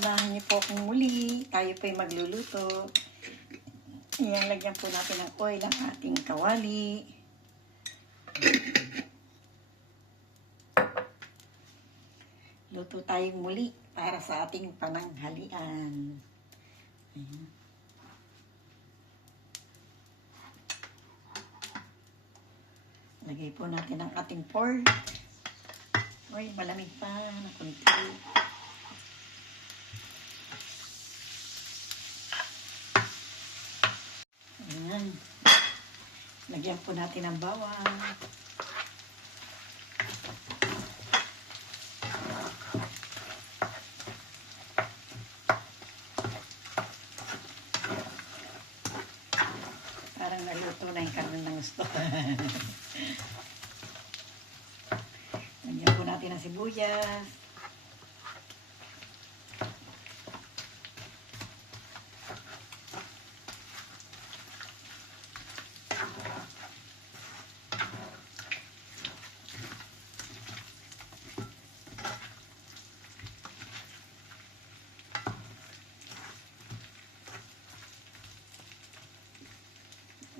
samahan niyo po akong muli. Tayo po'y magluluto. Ayan, lagyan po natin ng oil ang ating kawali. Luto tayong muli para sa ating pananghalian. Ayan. Lagay po natin ang ating pork. Uy, malamig pa na kunti. Ayan. Lagyan po natin ang bawang. Parang naluto na yung karne ng gusto. Lagyan po natin ang sibuyas.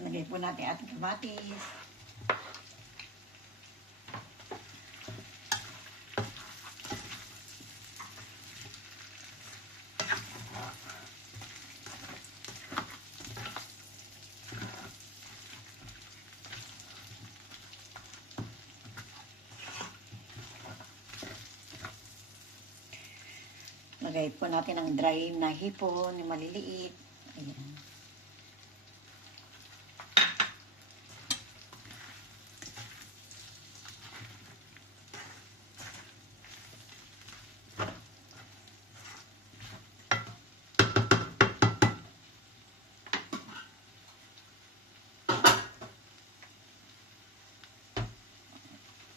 Lagay po natin ating kamatis. Lagay po natin ang dry na hipon, yung maliliit. Ayan.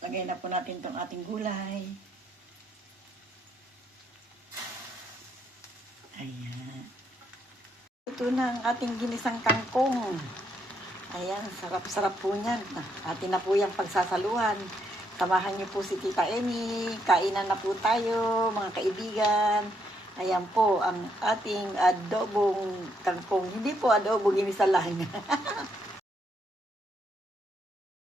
Lagay na po natin itong ating gulay. Ayan. Ito na ang ating ginisang kangkong. Ayan, sarap-sarap po niyan. Atin na po yung pagsasaluhan. Samahan niyo po si Tita Amy. Kainan na po tayo, mga kaibigan. Ayan po ang ating adobong kangkong. Hindi po adobo, ginisa lang.